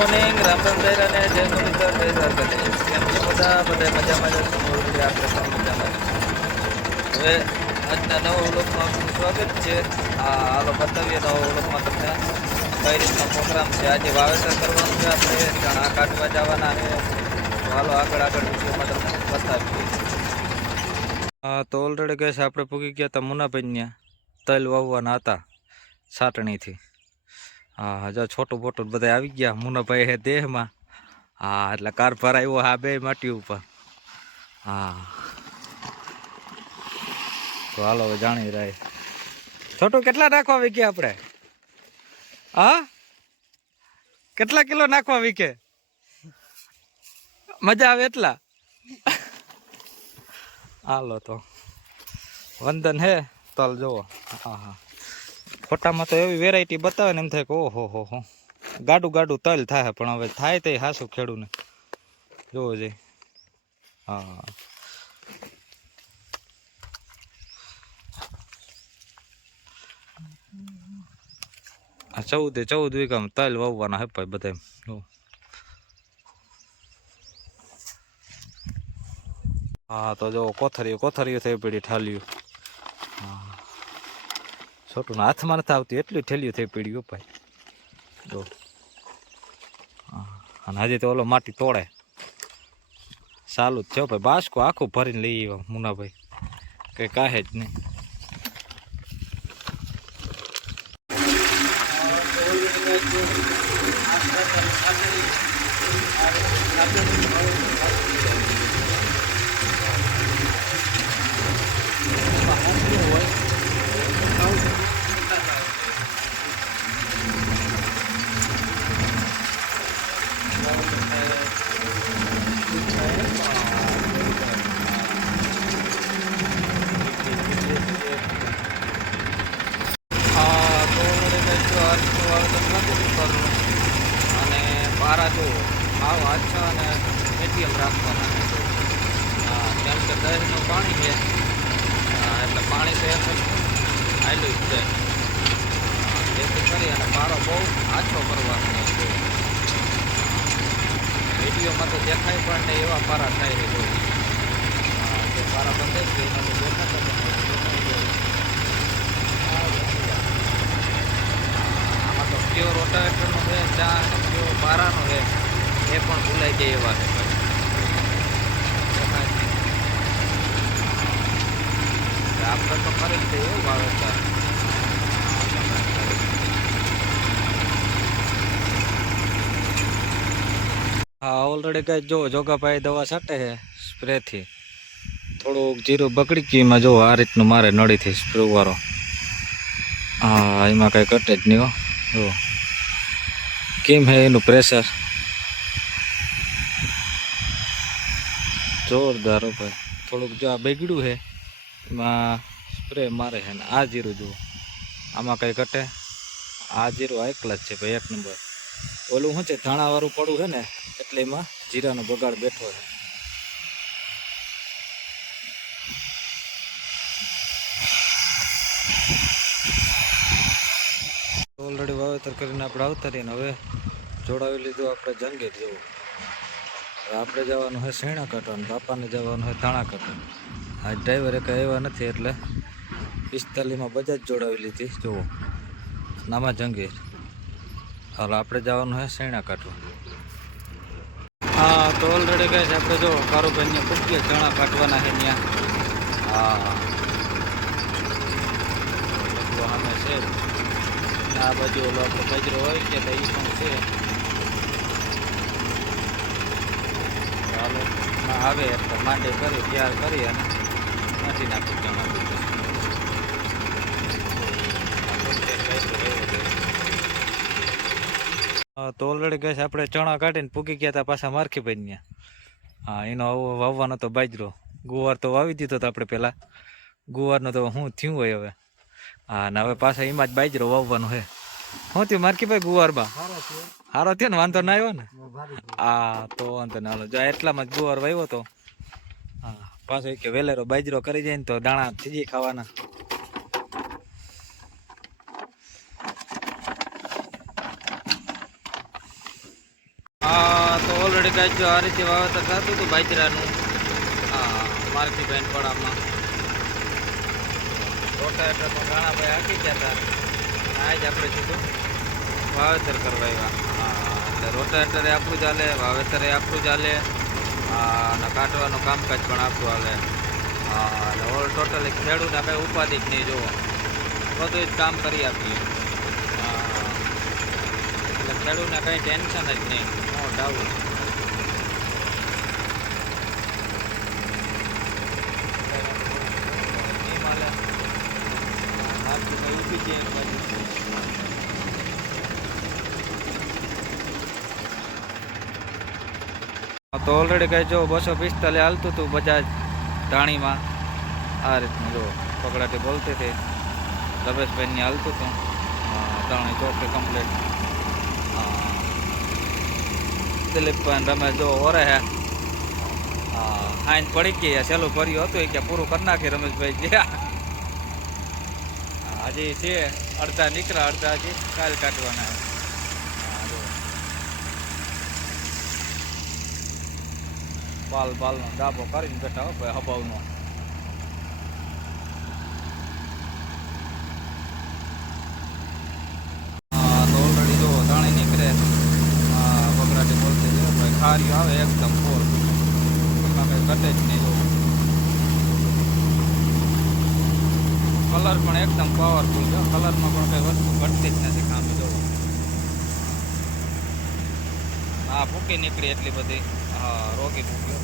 Morning Ram Ram જય રાને જય મુરલીધર જય દ્વારકાધીશ. કેમ છો બધા મજામાં જ હશો. ઓલરેડી આપણે પણ મજામાં જ. હવે આજના નવા વ્લોગમાં આપનું સ્વાગત છે. હાલો બતાવીએ નવા વ્લોગમાં તમને કઈ રીતનો પ્રોગ્રામ છે. આજે વાવેતર કરવાનું છે, આપણે ચણા કાઢવા જવાના છે. તો હાલો આગળ વિડીયોમાં તમને બતાવીએ. તો ઓલરેડી ગેસ આપણે પૂગી ગયા હતા મુનાભાઈ તલ વાવવાના હતા સાટણીથી. હા જો છોટું બોટું બધા આવી ગયા. મુનાભાઈ હે દેહમાં. હા એટલે કાર ભરાયો હા બે માટી ઉપર. હા તો હાલો હવે જાણી રહે. છોટું કેટલા નાખવા વીકે આપણે? હા કેટલા કિલો નાખવા વીકે? મજા આવે એટલા? હાલો તો વંદન હે તલ જોવો. હા ફોટામાં તો એવી વેરાયટી બતાવે ને એમ થાય કે ઓહો હો ગાડું તલ થાય, પણ હવે થાય તે હાસું ખેડૂને જોવો જઈ. હા 14 વીઘામાં તલ વાવવાના હે ભાઈ બધા. હા તો જો કોથરીઓ થઈ પડી ઠાલ્યું. હા છોટું હાથમાં નથી આવતી એટલી ઠેલીઓ થઈ પડી ભાઈ જો. અને હજી તો ઓલો માટી તોડે ચાલુ જ છે ભાઈ. બાસકો આખું ભરીને લઈ આવ્યા મુનાભાઈ, કઈ કાહે જ નહીં. અને પારા જો ભાવ આછા અને મીડિયમ રાખવાના. હા કેમ કે દહીંનું પાણી છે, એટલે પાણી તો એમ આવેલું જ છે. જેથી કરી અને પારો બહુ આછો કરવાનો છે. વિડીયોમાં તો દેખાય પણ નહીં એવા પારા થાય છે. જો જે પારા બંધ છે એમાં તો દેખાતા પ્યોર રોટાવેટરનો છે, ચા અને પ્યોર પારાનો છે, એ પણ ભૂલાઈ જાય એવા છે. આપણે તો કરી જ દઈએ એવું વાવેતર. હા ઓલરેડી કઈ જો જોગાભાઈ દવા છાંટે છે સ્પ્રેથી. થોડુંક જીરું બગડી ગયું એમાં જો આ રીતનું મારે નળીથી સ્પ્રે વાળો. હા એમાં કઈ ઘટે જ નહીં હો. જો કેમ હે એનું પ્રેશર જોરદાર હો ભાઈ. થોડુંક જો આ બગડ્યું છે એમાં સ્પ્રે મારે છે ને આ જીરું જુઓ આમાં કઈ ઘટે. આ જીરું એકલા જ છે ભાઈ, એક નંબર. ઓલું શું છે ધાણાવાળું પડું છે ને એટલે એમાં જીરાનો બગાડ બેઠો છે. ઓલરેડી વાવેતર કરીને આપણે આવતા રહીને હવે જોડાવી લીધું આપણે જંગીર જેવું. આપણે જવાનું હોય શેણા કાઢવાનું, બાપાને જવાનું હોય ધાણા કાઢવાનું. આ ડ્રાઈવર એક આવ્યા નથી એટલે 45માં બજાજ જોડાવી લીધી. જુઓ નામાં જંગીર. હાલ આપણે જવાનું હોય શેણા કાઢવા. હા તો ઓલરેડી કહે છે આપણે જો કારુભાઈને પૂછીએ ચણા કાઢવાના છે ત્યાં. હા સામે છે આ બાજુ ઓલો આપણો બાજરો હોય કે તો એ પણ છે. હાલો આવે એટલે માંડે કરી તૈયાર કરી અને નાખી નાખી ચણા. તો ઓલરેડી કહે છે આપણે ચણા કાઢીને પૂગી ગયા હતા પાછા મારખીભાઈ ત્યાં. હા એનો વાવવાનો તો બાજરો. ગુવાર તો વાવી દીધો હતો આપણે પહેલાં. ગુવારનો તો શું થયું હોય હવે. હા ને હવે પાછા એમાં જ બાજરો વાવવાનો છે. શું થયું મારખીભાઈ ગુવારમાં? સારો થયો ને, વાંધો ના આવ્યો ને? હા તો વાંધો ના. હાલો જો એટલામાં જ ગુવાર વાવ્યો હતો. હા પાછો કે વેલેરો બાજરો કરી જાય ને તો દાણા થઈ ખાવાના. ઓલરેડી કાંઈ જો આ રીતે વાવેતર થતું હતું બાજરાનું. હા, માર્કી બેનપડામાં રોટાવેટરમાં ઘણા ભાઈ હાકી ગયા હતા. આ જ આપણે સીધું વાવેતર કરવા આવ્યા. હા, એટલે રોટાવેટરે આપણું ચાલે, વાવેતરે આપણું ચાલે, અને કાઢવાનું કામકાજ પણ આપણું હાલે. હા, એટલે ઓલ ટોટલી ખેડૂતને કંઈ ઉપાધિ જ નહીં જોવો, બધું જ કામ કરી આપીએ. હા, એટલે ખેડૂતને કંઈ ટેન્શન જ નહીં, નો ડાઉટ. તો ઓલરેડી કઈ જો 245 હાલતું હતું બજાજ ધાણીમાં. આ રીતનું જો પકડાટી બોલતી હતી રમેશભાઈની હાલતું હતું. ધાણી ચોખ્ખી કમ્પ્લીટ. દિલીપભાઈ રમેશ જો ઓરે હે. આઈન પડી ગઈ સહેલું ભર્યું હતું કે પૂરું કરી નાખી રમેશભાઈ ગયા. હજી છે અડધા નીકળ્યા, અડધા હજી કાલ કાઢવાના. બાલનો ડાબો કરીને બેઠા હો ભાઈ હબાવનો. તો ઓલરેડી જો ધાણી નીકળે બગડાટી બોલતી છે ભાઈ. ખારી આવે એકદમ ફોર, એમાં કંઈ ઘટે જ નહીં. જો કલર પણ એકદમ પાવરફુલ છે, કલરમાં પણ કંઈ વસ્તુ ઘટતી જ નથી. ખામી જો હા ફૂકી નીકળી એટલી બધી. હા, રોગી ફૂકી.